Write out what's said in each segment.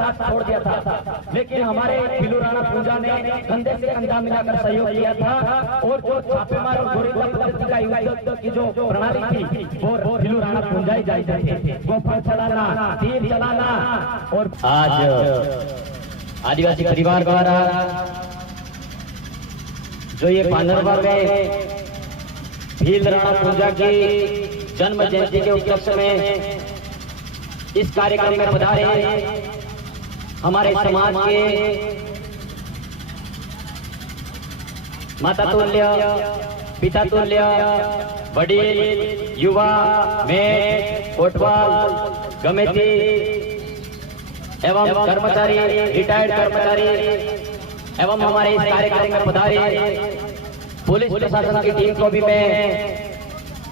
साथ छोड़ दिया था, लेकिन हमारे फिलू राणा पूंजा ने कंधे से कंधा मिलाकर सहयोग किया था और जो छापेमार और गोरिल्ला पद्धति का युद्ध की जो प्रणाली थी वो फिलू राणा पूंजा ही जानते थे। गोफर चलाना, तीर चलाना। और आज आदिवासी परिवार द्वारा जो ये पांडरवा में भील राणा पूंजा की जन्म जयंती के उपलक्ष्य में इस कार्यक्रम में पधारे हमारे समाज के माता तुल्य, पिता तुल्य, वडील, युवा, मेट, कोटवाल, गमेती एवं कर्मचारी, रिटायर्ड कर्मचारी एवं हमारे इस कार्यक्रम में पधारे पुलिस प्रशासन की टीम को भी मैं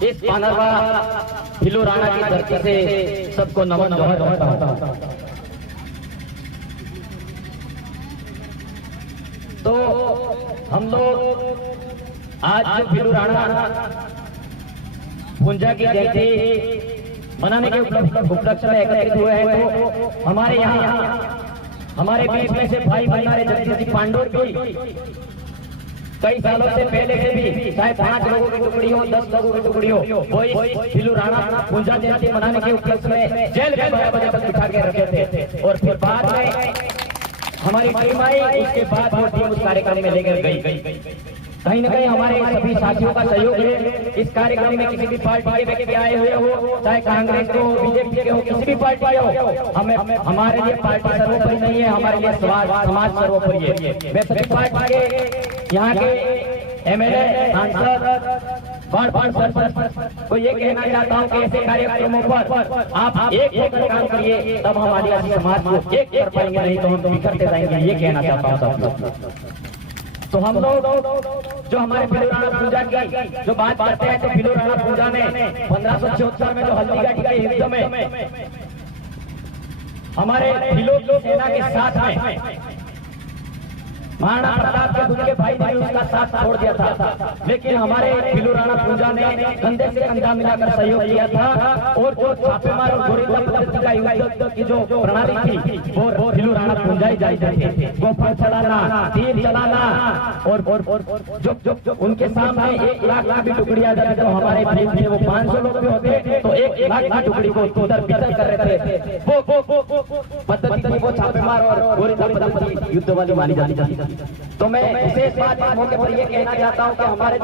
इस पांडरवा फिलू राणा की धरती से सबको नमन करता हूं। तो हम लोग आज जो फिलू राणा पूंजा की जयंती मनाने के उपलक्ष्य में एकत्रित हुए हैं, तो हमारे यहाँ हमारे बीच में से भाई भंडारे जगदीश जी पांडोर भी कई सालों से पहले से भी चाहे 5 लोगों की टुकड़ी हो, 10 लोगों की टुकड़ी हो, वो इस फिलू राणा पूंजा जयंती मनाने के उपलक्ष्य में जेल में 12 बजे तक बिठा के रखे थे। और फिर बाद में हमारी टीम आई, उसके बाद वो टीम उस कार्यक्रम में लेकर गई। कहीं न कहीं हमारे सभी साथियों का सहयोग है। इस कार्यक्रम में किसी भी पार्टी के व्यक्ति आए हुए हो, चाहे कांग्रेस हो, बीजेपी के हो, किसी भी पार्टी के हो, हमें हमारे लिए पार्टी सर्वोपरि नहीं है, हमारे लिए समाज सर्वोपरि है। मैं सभी पार्टी के यहाँ के एमएलए, सांसद, वार्ड सरपंच को ये कहना चाहता हूँ कि ऐसे कार्यक्रमों पर आप एक होकर काम करिए, तब हम आदिवासी समाज को एक कर पाएंगे, नहीं तो हम बिखरते जाएंगे। ये कहना चाहता हूँ सब। तो हम लोग जो हमारे फिलू राणा पूंजा की जो बात करते हैं, तो फिलू राणा पूंजा ने 1576 में जो हल्दीघाटी के युद्ध में हमारे फिलू सेना के साथ में महाराणा प्रताप के दूसरे भाई ने उसका साथ छोड़ दिया था, लेकिन हमारे फिलू राणा पूंजा ने कंधे से कंधा मिलाकर सहयोग किया था और जो छापेमार और गोरिल्ला पद्धति का युद्ध की जो प्रणाली थी वो फिलू राणा पूंजा ही जानते थे। गोफर चलाना, तीर चलाना और जो उनके सामने 1 लाख की टुकड़ी आ जाती, तो हमारे भाई थे वो 500 लोग भी होते तो 1 लाख की टुकड़ी को उधर बितर कर रहे थे। वो पद्धति थी, वो छापेमार और गोरिल्ला पद्धति युद्ध वाली मानी जाती थी। तो मैं विशेष बात इस मौके पर यह कहना चाहता हूं कि हमारे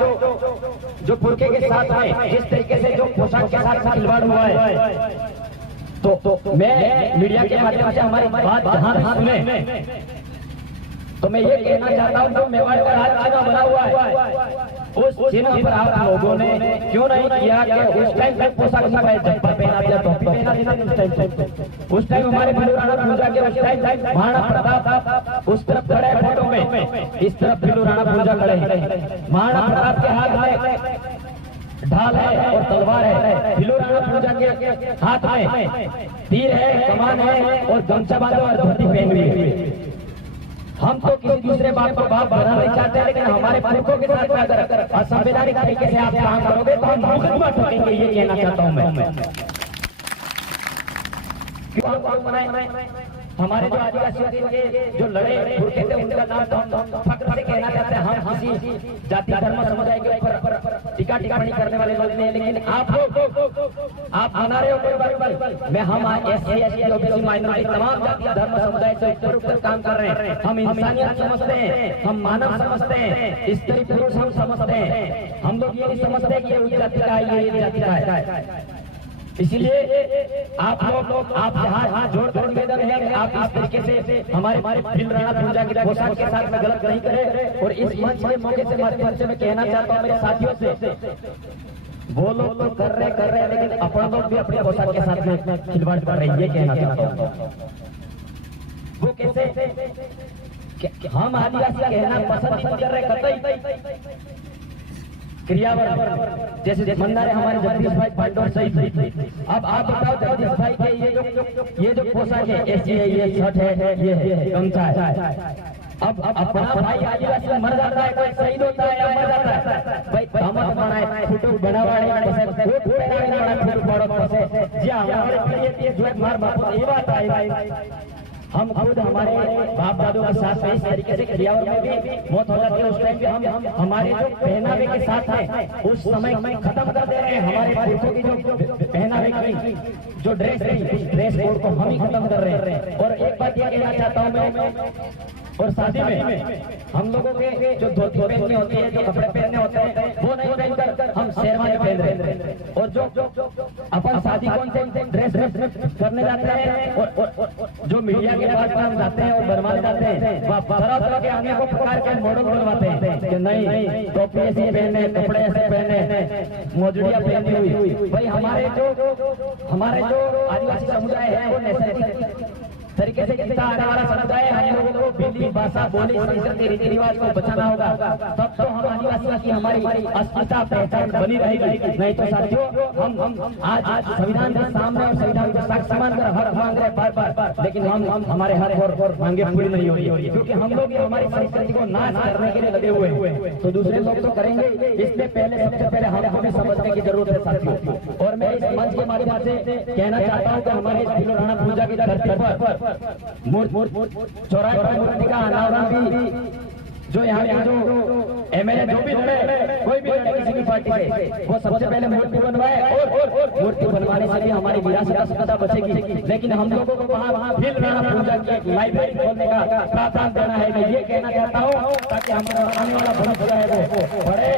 जो पुरखे के साथ में जिस तरीके से जो पोशाक के साथ खिलवाड़ हुआ है, तो मैं मीडिया के माध्यम से हमारी बात जहां सुने, तो मैं ये कहना चाहता हूं जो मेवाड़ का राज चिन्ह बना हुआ है, उस चिन्ह पर आप लोगों ने क्यों नहीं किया कि उस टाइम तक पोशाक नहीं जब्बा पहना दिया, टोपी पहना दिया। उस टाइम हमारे फिलू राणा पूंजा के उस टाइम महाराणा प्रताप उस तरफ खड़े फोटो में, इस तरफ फिलू राणा पूंजा खड़े हैं। महाराणा प्रताप के हाथ में ढाल है और तलवार है, फिलू राणा पूंजा के हाथ में तीर है, कमान है और गमछा बांधा और धोती पहनी हुई है। हम तो किसी दूसरे बात पर बात बढ़ाना नहीं चाहते, लेकिन हमारे पुरखों के साथ अगर असंवैधानिक तरीके से आप काम करोगे तो हम मुकदमा ठोकेंगे। ये कहना चाहता हूं मैं। क्यों आप बनाए हमारे जो आदिवासी के जो लड़े पुरखे थे, उनका नाम फक्र से कहना चाहते हैं। हम किसी जाति धर्म समुदाय के ऊपर टीका टिप्पणी करने वाले लोग नहीं, लेकिन आप मना रहे हो कोई बात। मैं हम एससी, एसटी, ओबीसी, माइनॉरिटी तमाम जाति धर्म समुदाय से ऊपर काम कर रहे हैं। हम इंसानियत समझते हैं, हम मानव समझते हैं, स्त्री पुरुष हम समझते हैं। हम लोग ये नहीं समझते कि ये जाति का है, ये जाति का है। इसीलिए आप लोग आप हाथ जोड़कर निवेदन है कि आप इस तरीके से हमारे फिलू राणा पूंजा की पोशाक के साथ में गलत नहीं करें। और इस मंच के मौके से माध्यम से मैं कहना चाहता हूँ मेरे साथियों से, वो लोग तो कर रहे हैं, लेकिन अपन लोग भी अपने पोशाक के साथ में खिलवाड़ कर रहे हैं। ये कहना चाहता हूँ। वो कैसे हम आदिवासी कहना पसंद नहीं कर रहे कतई क्रियावर, जैसे मंदारे हमारे जगदीश भाई पांडोर सही। अब आप बताओ जगदीश भाई के ये जो पोशाक है, ये शर्ट है, ये गमछा है। अब अपना भाई आदिवासी मर जाता है, कोई शहीद होता है या मर जाता है, भाई हमत बनाए फोटो बनावाड़े फोटो पड़ो पड़े जी हमारे लिए जो मार बाप ये बात आई। हम खुद हमारे बाप दादों के साथ में इस तरीके से क्रियावर में भी मौत हो जाती है। उस टाइम पे हम हमारे जो पहनावे के साथ है उस समय खत्म कर दे रहे हैं। हमारे पुरखों की जो पहनावे की जो ड्रेस थी, ड्रेस कोड को हम ही खत्म कर रहे हैं। और एक बात ये कहना चाहता हूँ मैं, और शादी में हम लोगों के जो धोती पहननी होती है, जो कपड़े पहनने होते हैं, वो नहीं पहनकर हम शेरवानी पहन रहे हैं। और जो अपन शादी कौन से ड्रेस करने जाते हैं और जो मीडिया के पास हम जाते हैं और बनवाने जाते हैं, वह तरह तरह के आने को पकड़ के मॉडल बनवाते हैं कि नहीं टोपी ऐसे पहने, कपड़े ऐसे पहने, मोजड़ियाँ पहनी हुई। भाई हमारे जो आदिवासी समुदाय है वो नैसर्गिक तरीके से जीता आने वाला समुदाय है। हम लोगों को बोली, भाषा, बोली, संस्कृति, रीति रिवाज को बचाना होगा, तब तो हम आदिवासियों की हमारी अस्मिता पहचान बनी रहेगी। नहीं तो साथियों हम आज संविधान के सामने और संविधान को साक्षी मानकर हर मांग रहे बार, लेकिन हम हमारे हर और मांगे पूरी नहीं हो रही, क्योंकि हम लोग हमारी संस्कृति को नाश करने के लिए लगे हुए हैं। तो दूसरे लोग तो करेंगे, इसलिए सबसे पहले हमको भी समझने की जरूरत है साथियों। और मैं इस मंच के माध्यम से कहना चाहता हूँ कि हमारे भिलोराणा पूजा की धरती पर चौराहे पर मूर्ति का अनावरण भी जो यहाँ के जो एमएलए जो भी लड़े, कोई भी लड़े किसी भी पार्टी से, वो सबसे पहले मूर्ति बनवाए और मूर्ति बनवाने से भी हमारी विरासत अस्मिता बचेगी। लेकिन हम लोगों को वहाँ भिलोराणा पूजा की लाइब्रेरी खोलने का प्रावधान देना है। मैं ये कहना चाहता हूँ ताकि हमारा आने वाला भविष्य है वो बड़े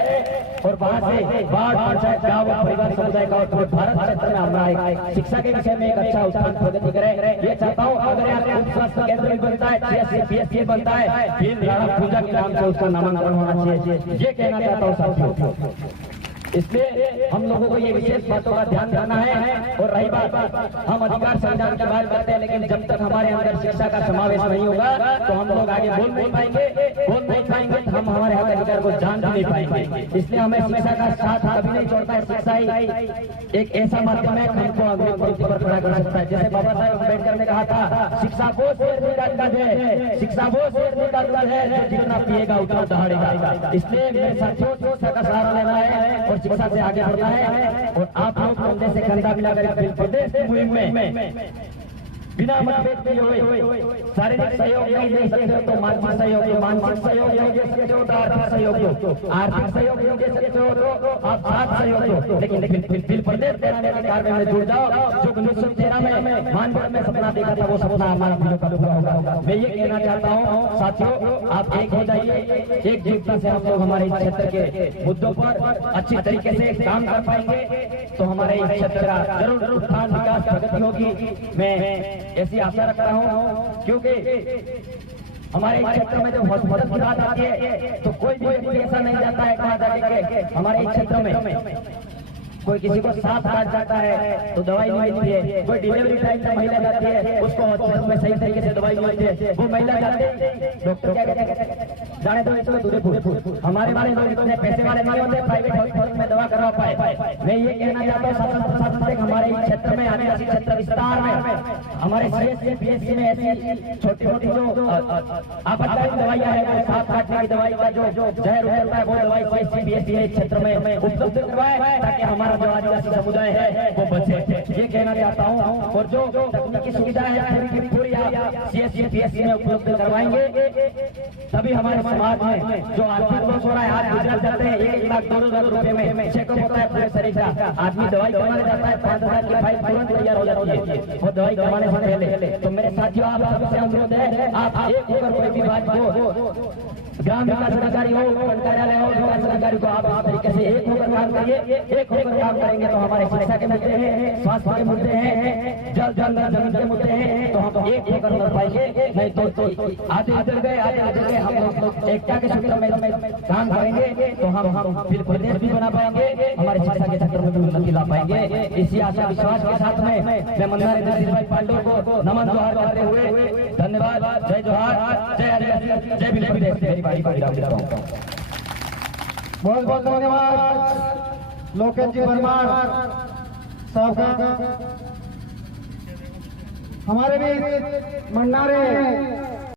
और वहाँ से वार्ड पंचायत गाँव परिवार समुदाय का और पूरे भारत क्षेत्र में हमारा शिक्षा के विषय में एक अच्छा उत्थान प्रगति करे। ये चाहता हूँ अगर यहाँ उप स्वास्थ्य केंद्र भी बनता है, CSC बनता है, भिलोराणा पूजा के नाम से उसका नामांकन होना चाहिए, ये कहना चाहता हूँ साथियों। इसलिए हम लोगों को ये विशेष बातों का ध्यान रखना है। और रही बात, हम अधिकार संविधान की बात करते हैं, लेकिन जब तक हमारे अंदर शिक्षा का समावेश नहीं होगा तो हम लोग आगे बोल नहीं पाएंगे, तो हम हमारे हक अधिकार को जान नहीं पाएंगे। इसलिए हमें शिक्षा का साथ कभी नहीं छोड़ता है। शिक्षा ही एक ऐसा माध्यम है हमको अगली पंक्ति पर खड़ा कर सकता है। जैसे बाबा साहेब अम्बेडकर ने कहा था, शिक्षा वो शेर निकालता है, शिक्षा वो शेर निकालता है जितना पिएगा उतना दहाड़ेगा। इसलिए मेरे साथियों शिक्षा का सहारा लेना है और शिक्षा से आगे बढ़ना है। और आप लोग कंधे से कंधा मिलाकर प्रदेश की मुहिम में बिना मतभेद के हुए शारीरिक सहयोग नहीं दे सकते तो मानसिक सहयोग नहीं दे सकते हो, तो आर्थिक सहयोग नहीं दे सकते हो तो आप साथ सहयोग दो। लेकिन फिर प्रदेश देने के कार्य में जुड़ जाओ। जो 1913 में मानगढ़ में सपना देखा था वो सपना हमारा बिल्कुल का पूरा होगा। मैं ये कहना चाहता हूँ साथियों, आप एक हो जाइए, एकजुटता से हम लोग हमारे क्षेत्र के मुद्दों पर अच्छी तरीके से काम कर पाएंगे तो हमारे क्षेत्र का जरूर उत्थान विकास प्रगति होगी। मैं ऐसी आशा रख रहा हूँ, क्योंकि हमारे क्षेत्र में जब हॉस्पिटल की बात आती है तो कोई भी व्यक्ति ऐसा नहीं जाता है कहा जाके हमारे क्षेत्र में कोई किसी को सांप काट जाता है तो दवाई नहीं मिलती है, कोई डिलीवरी टाइम में महिला जाती है उसको हॉस्पिटल में सही तरीके से दवाई मिलती है, वो महिला जाते डॉक्टर क्या कहते हैं जाने दो इसको दूर फूट। हमारे लोग इतने पैसे वाले नहीं होते प्राइवेट हॉस्पिटल में दवा करवा पाए। मैं ये कहना चाहता हूँ शासन प्रशासन से हमारे क्षेत्र में आदिवासी क्षेत्र विस्तार में हमारे CSC PSC में ऐसी छोटी छोटी जो आपातकालीन दवाइयाँ है, सांप काटने की दवाई का जो जहर उतरता है वो दवाई CSC PSC क्षेत्र में उपलब्ध करवाए ताकि हमारा जो आदिवासी समुदाय है वो बचे। ये कहना चाहता हूँ। और जो तकनीकी सुविधा है पूरी CSC PSC में उपलब्ध करवाएंगे तभी हमारे समाज में जो आर्थिक लॉस हो रहा है, आज गुजरात जाते हैं 1 लाख 2 लाख रुपए में चेकअप होता है पूरे शरीर का, आदमी दवाई करवाने जाता है 5,000 की फाइल तुरंत तैयार हो जाती है वो दवाई करवाने से पहले। तो मेरे साथियों आप सबसे अनुरोध है, आप एक होकर कोई भी बात को ग्राम विकास अधिकारी हो, कार्यालय हो, विकास अधिकारी को आप इस तरीके से एक होकर काम करिए। एक होकर काम करेंगे तो हमारे शिक्षा के मुद्दे हैं, स्वास्थ्य के मुद्दे हैं, जल जमीन के मुद्दे हैं, तो हम एक होकर लड़ पाएंगे। नहीं तो आधे इधर गए हम लोग एकता के सूत्र में काम करेंगे तो हम फिर प्रदेश भी बना पाएंगे, हमारे शिक्षा के क्षेत्र में भी उन्नति ला पाएंगे। इसी आशा विश्वास के साथ में मैं मंदार इंद्रजीत भाई पांडे को नमन जोहार करते हुए धन्यवाद, जय जोहार, जय आदिवासी, जय विलेज। बहुत बहुत धन्यवाद लोकेश जी परमार साहब का। हमारे भी मंडारे